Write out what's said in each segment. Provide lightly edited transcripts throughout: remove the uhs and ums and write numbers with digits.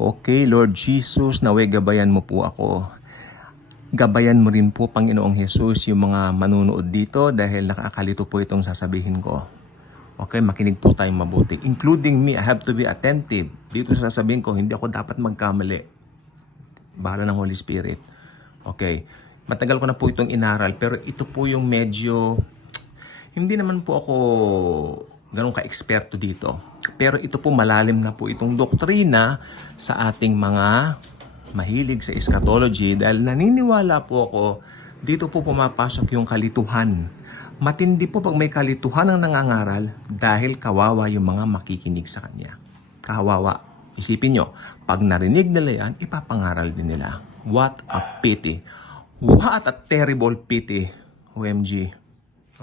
Okay, Lord Jesus, naway gabayan mo po ako. Gabayan mo rin po, Panginoong Jesus, yung mga manunood dito dahil nakakalito po itong sasabihin ko. Okay, makinig po tayong mabuti. Including me, I have to be attentive. Dito sasabihin ko, hindi ako dapat magkamali. Bahala ng Holy Spirit. Okay, matagal ko na po itong inaral, pero ito po yung medyo, hindi naman po ako ganun ka-eksperto dito. Pero ito po malalim na po itong doktrina sa ating mga mahilig sa eschatology dahil naniniwala po ako dito po pumapasok yung kalituhan. Matindi po pag may kalituhan ang nangangaral dahil kawawa yung mga makikinig sa kanya. Kawawa. Isipin nyo, pag narinig nila yan, ipapangaral din nila. What a pity. What a terrible pity. OMG.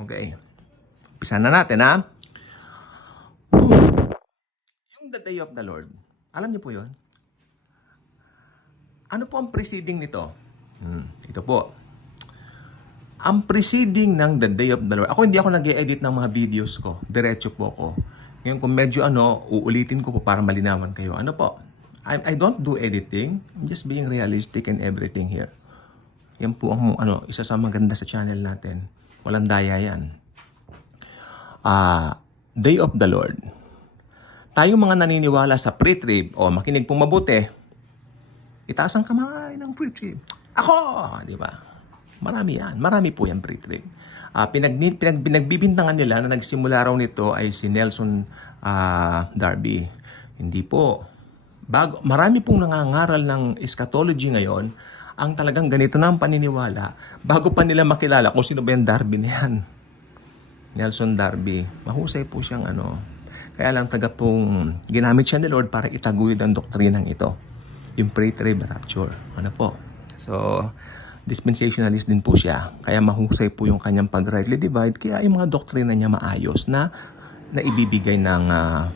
Okay. Umpisa na natin, ha? Yung the day of the Lord, alam niyo po yun? Ano po ang preceding nito? Ito po. Ang preceding ng the day of the Lord, ako hindi ako nag-e-edit ng mga videos ko. Diretso po ako. Ngayon kung medyo uulitin ko po para malinawan kayo. Ano po? I don't do editing. I'm just being realistic and everything here. Yan po ang isa sa maganda sa channel natin. Walang daya yan. Day of the Lord. Tayong mga naniniwala sa pre-trib, makinig pong mabuti, itaas ang kamay ng pre-trib. Ako! Di ba? Marami yan. Marami po yan pre-trib. Pinagbibintangan nila na nagsimula raw nito ay si Nelson Darby. Hindi po. Marami pong nangangaral ng eschatology ngayon ang talagang ganito na ang paniniwala bago pa nila makilala kung sino ba yung Darby na yan. Nelson Darby. Mahusay po siyang Kaya lang ginamit siya ni Lord para itaguyod ang doktrinang ito. Yung pre-trib rapture. Ano po? So, dispensationalist din po siya. Kaya mahusay po yung kanyang pag-rightly divide. Kaya yung mga doktrina niya maayos na ibibigay ng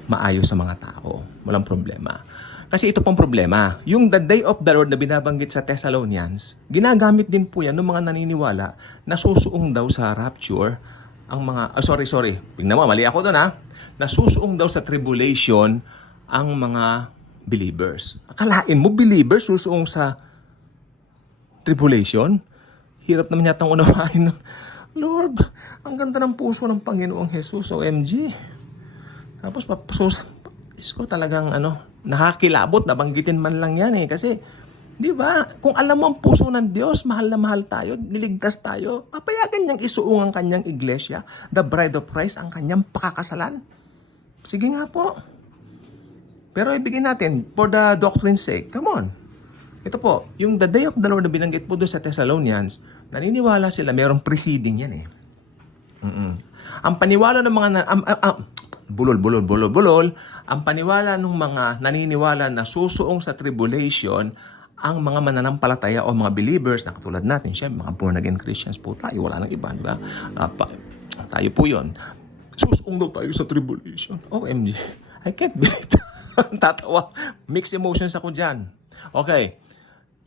maayos sa mga tao. Walang problema. Kasi ito pong problema. Yung the day of the Lord na binabanggit sa Thessalonians, ginagamit din po yan ng mga naniniwala na susuong daw sa rapture ang mga, sorry. Tingnan mo, mali ako doon ha. Nasusuong daw sa tribulation ang mga believers. Akalain mo, believers susuong sa tribulation? Hirap naman yatang unawain. Lord, ang ganda ng puso ng Panginoong Jesus, OMG. Tapos, ko talagang nakakilabot, nabanggitin man lang yan eh. Kasi, di ba, kung alam mo ang puso ng Diyos, mahal na mahal tayo, niligtas tayo, papayagan niyang isuong ang kanyang iglesia, the bride of Christ, ang kanyang pakakasalan. Sige nga po. Pero ibigin natin, for the doctrine's sake, come on. Ito po, yung the day of the Lord na binanggit po doon sa Thessalonians, naniniwala sila, mayroong preceding yan eh. Ang paniwala ng mga, bulol, ang paniwala ng mga naniniwala na susuong sa tribulation, ang mga mananampalataya o mga believers na katulad natin, syempre, mga born-again Christians po tayo, wala nang iba, di ba? Tayo po yun. Susuong daw tayo sa tribulation. OMG, I can't believe it. Tatawa. Mixed emotions ako dyan. Okay.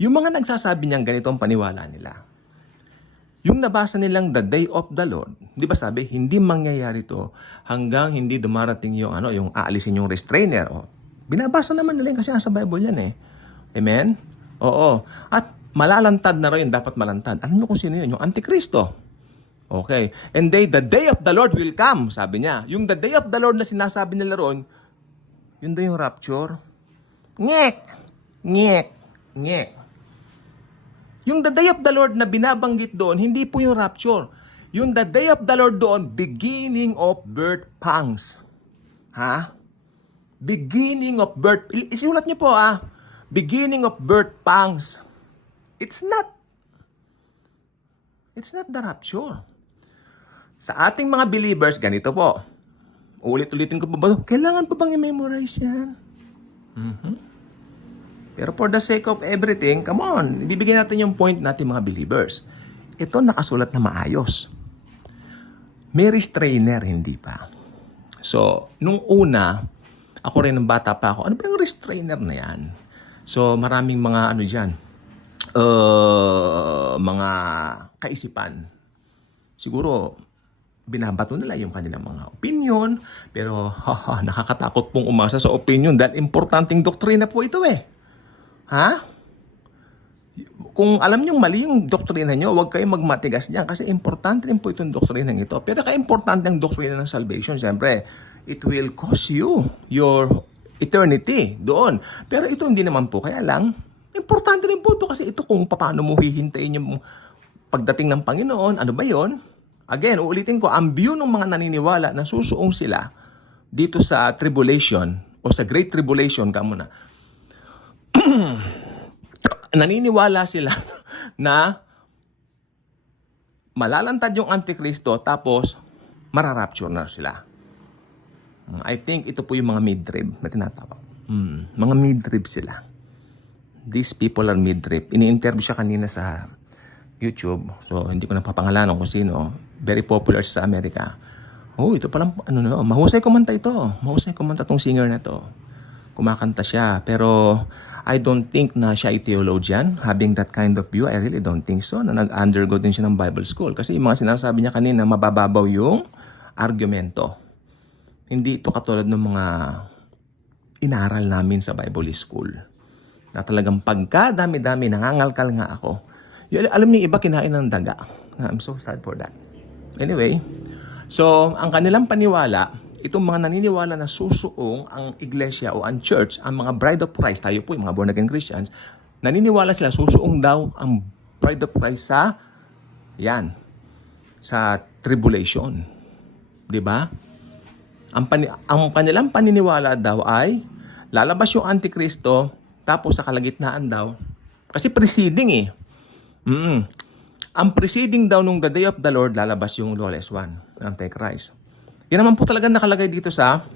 Yung mga nagsasabi niyang ganito ang paniwala nila, yung nabasa nilang the day of the Lord, di ba sabi, hindi mangyayari to hanggang hindi dumarating yung, yung aalisin yung restrainer. Binabasa naman nila kasi nasa Bible yan eh. Amen? Oo. At malalantad na rin, dapat malantad. Alam niyo kung sino yun? Yung Antikristo. Okay. And the day of the Lord will come, sabi niya. Yung the day of the Lord na sinasabi nila ron, yun daw yung rapture. Ngek! Yung the day of the Lord na binabanggit doon, hindi po yung rapture. Yung the day of the Lord doon, beginning of birth pangs. Ha? Beginning of birth. Isulat niyo po beginning of birth pangs. It's not the rapture. Sa ating mga believers, ganito po. Ulit-ulitin ko pa ba? Kailangan pa bang i-memorize yan? Pero for the sake of everything, come on, ibibigay natin yung point natin mga believers. Ito nakasulat na maayos. May restrainer, hindi pa. So, nung una, ako rin ng bata pa ako, ano ba yung restrainer na yan? So, maraming mga dyan, mga kaisipan. Siguro, binabato nila yung kanilang mga opinion, pero nakakatakot pong umasa sa opinion dahil importanteng doktrina po ito eh. Ha? Kung alam nyo mali yung doktrina nyo, huwag kayong magmatigas dyan kasi importante rin po itong doktrina ito. Pero ka-importante ang doktrina ng salvation, siyempre, it will cost you your eternity doon. Pero ito hindi naman po. Kaya lang, importante rin po ito kasi ito kung paano mo hihintayin yung pagdating ng Panginoon, ano ba yon? Again, uulitin ko, ang view ng mga naniniwala na susuong sila dito sa tribulation o sa great tribulation, kamo na, naniniwala sila na malalantad yung Antikristo tapos mararapture na sila. I think ito po yung mga mid-trib na tinatawag. Mga mid-trib sila. These people are mid-trib. Ini-interview siya kanina sa YouTube. So, hindi ko napapangalanan kung sino. Very popular sa Amerika. Oh, ito palang, mahusay kumanta ito. Mahusay kumanta tong singer na to. Kumakanta siya. Pero, I don't think na siya ay theologian. Having that kind of view, I really don't think so. Na nag-undergo din siya ng Bible school. Kasi yung mga sinasabi niya kanina, mabababaw yung argumento. Hindi ito katulad ng mga inaral namin sa Bible school. Na talagang pagka dami-dami, nangangalkal nga ako. Alam niyo, iba kinain ng daga. I'm so sad for that. Anyway, so ang kanilang paniwala, itong mga naniniwala na susuong ang iglesia o ang church, ang mga bride of Christ, tayo po yung mga born again Christians, naniniwala sila susuong daw ang bride of Christ sa tribulation. 'Di ba? Ang kanilang paniniwala daw ay lalabas yung Antikristo tapos sa kalagitnaan daw kasi preceding ang preceding daw nung the day of the Lord lalabas yung lawless one, Antichrist. Yan naman po talaga nakalagay dito sa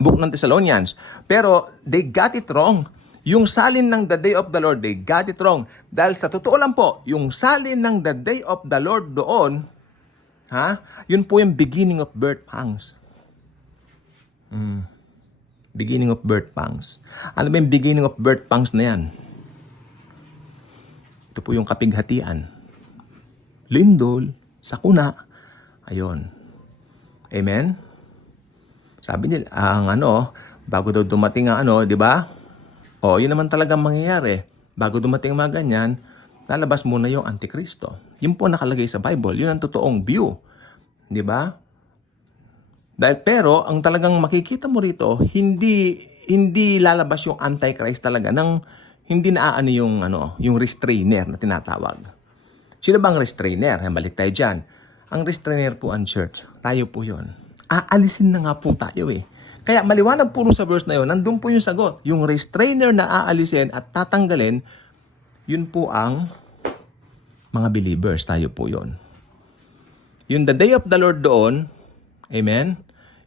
book ng Thessalonians. Pero they got it wrong. Yung salin ng the day of the Lord, they got it wrong. Dahil sa totoo lang po, yung salin ng the day of the Lord doon, yun po yung beginning of birth pangs. Beginning of birth pangs. Ano ba yung beginning of birth pangs na yan? Ito po yung kapighatian. Lindol, sakuna, ayon. Amen? Sabi nila, bago daw dumating ang di ba? Yun naman talagang mangyayari. Bago dumating mga ganyan, lalabas muna yung Antikristo. Yun po nakalagay sa Bible. Yun ang totoong view. Di ba? Pero, ang talagang makikita mo rito, hindi lalabas yung Antichrist talaga nang hindi naaano yung restrainer na tinatawag. Sino bang restrainer? Balik tayo dyan. Ang restrainer po ang church. Tayo po yun. Aalisin na nga po tayo Kaya maliwanag po sa verse na yun, nandun po yung sagot. Yung restrainer na aalisin at tatanggalin, yun po ang mga believers. Tayo po yun. Yung the day of the Lord doon, amen?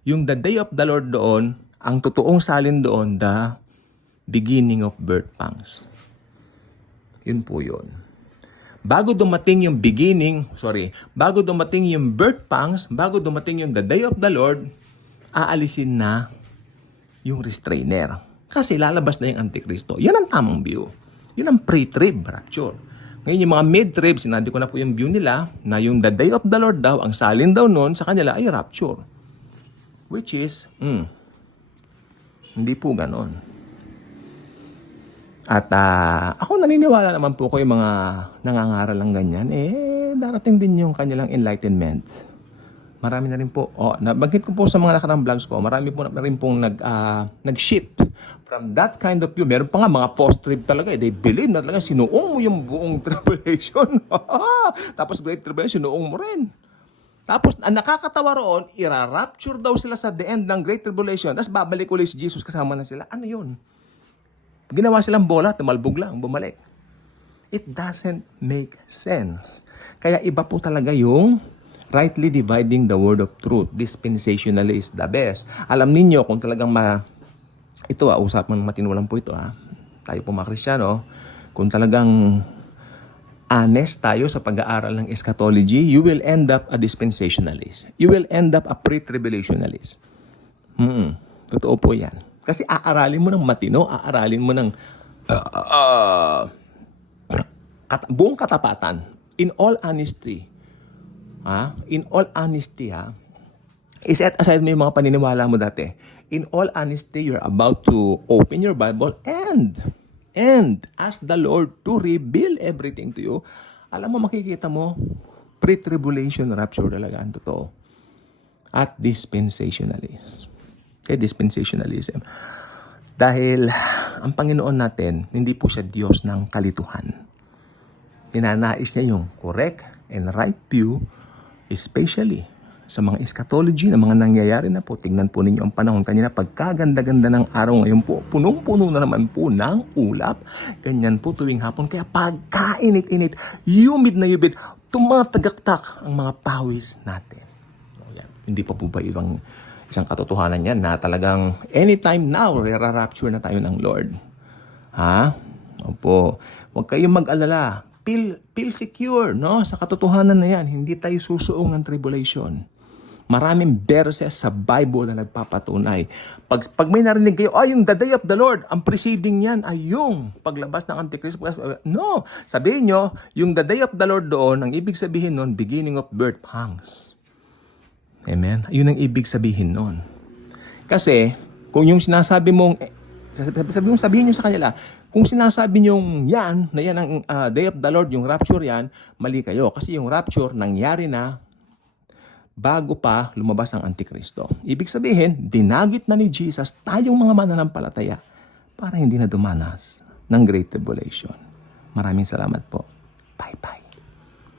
Yung the day of the Lord doon, ang totoong salin doon, the beginning of birth pangs. Yun po yun. Bago dumating yung bago dumating yung birth pangs, bago dumating yung the day of the Lord, aalisin na yung restrainer. Kasi lalabas na yung Antikristo. Yan ang tamang view. Yun ang pre-trib rapture. Ngayon yung mga mid-trib, sinabi ko na po yung view nila, na yung the day of the Lord daw, ang salin daw nun sa kanila ay rapture. Which is, hindi po ganon. At ako naniniwala naman po ko yung mga nangangaral lang ganyan, darating din yung kanilang enlightenment. Marami na rin po, nabanggit ko po sa mga nakarang vlogs ko, marami po na rin pong nag-shift from that kind of view. Meron pa nga mga false trib talaga. They believe na talaga sinuong mo yung buong tribulation. Tapos great tribulation, sinuong mo rin. Tapos, ang nakakatawa roon, ira-rapture daw sila sa the end ng great tribulation. Tapos babalik ulit si Jesus, kasama na sila. Ano yun? Ginawa silang bola, tumalbog lang, bumalik. It doesn't make sense. Kaya iba po talaga yung rightly dividing the word of truth. Dispensationally is the best. Alam ninyo kung talagang usapan matinulang po ito Tayo po mga Kristiyano, kung talagang honest tayo sa pag-aaral ng eschatology, you will end up a dispensationalist. You will end up a pre-tribulationalist. Totoo po yan. Kasi aaralin mo ng matino, aaralin mo ng buong katapatan. In all honesty, iset aside mo yung mga paniniwala mo dati. In all honesty, you're about to open your Bible and and ask the Lord to reveal everything to you, alam mo, makikita mo, pre-tribulation rapture talaga ang totoo. At dispensationalism. Okay, dispensationalism. Dahil ang Panginoon natin, hindi po siya Diyos ng kalituhan. Tinanais niya yung correct and right view, especially sa mga eschatology na mga nangyayari na po. Tingnan po ninyo ang panahon kanina, pagkaganda-ganda ng araw ngayon po, punong-puno na naman po ng ulap. Ganyan po tuwing hapon. Kaya pagkainit-init, humid na humid, tumatagaktak ang mga pawis natin. O yan. Hindi pa po ba isang katotohanan yan na talagang anytime now, rapture na tayo ng Lord. Ha? Opo. Huwag kayong mag-alala. Feel secure, no? Sa katotohanan na yan, hindi tayo susuong ng tribulation. Maraming verses sa Bible na nagpapatunay. Pag may narinig kayo, yung the day of the Lord, ang preceding yan ay yung paglabas ng Antichrist. No, sabihin nyo, yung the day of the Lord doon, ang ibig sabihin noon, beginning of birth pangs. Amen? Yun ang ibig sabihin noon. Kasi, kung yung sinasabi mong, sabihin nyo sa kanila, kung sinasabi nyo yan, na yan ang day of the Lord, yung rapture yan, mali kayo. Kasi yung rapture, nangyari na bago pa lumabas ang Antikristo. Ibig sabihin, dinagit na ni Jesus tayong mga mananampalataya para hindi na dumanas ng Great Tribulation. Maraming salamat po. Bye-bye.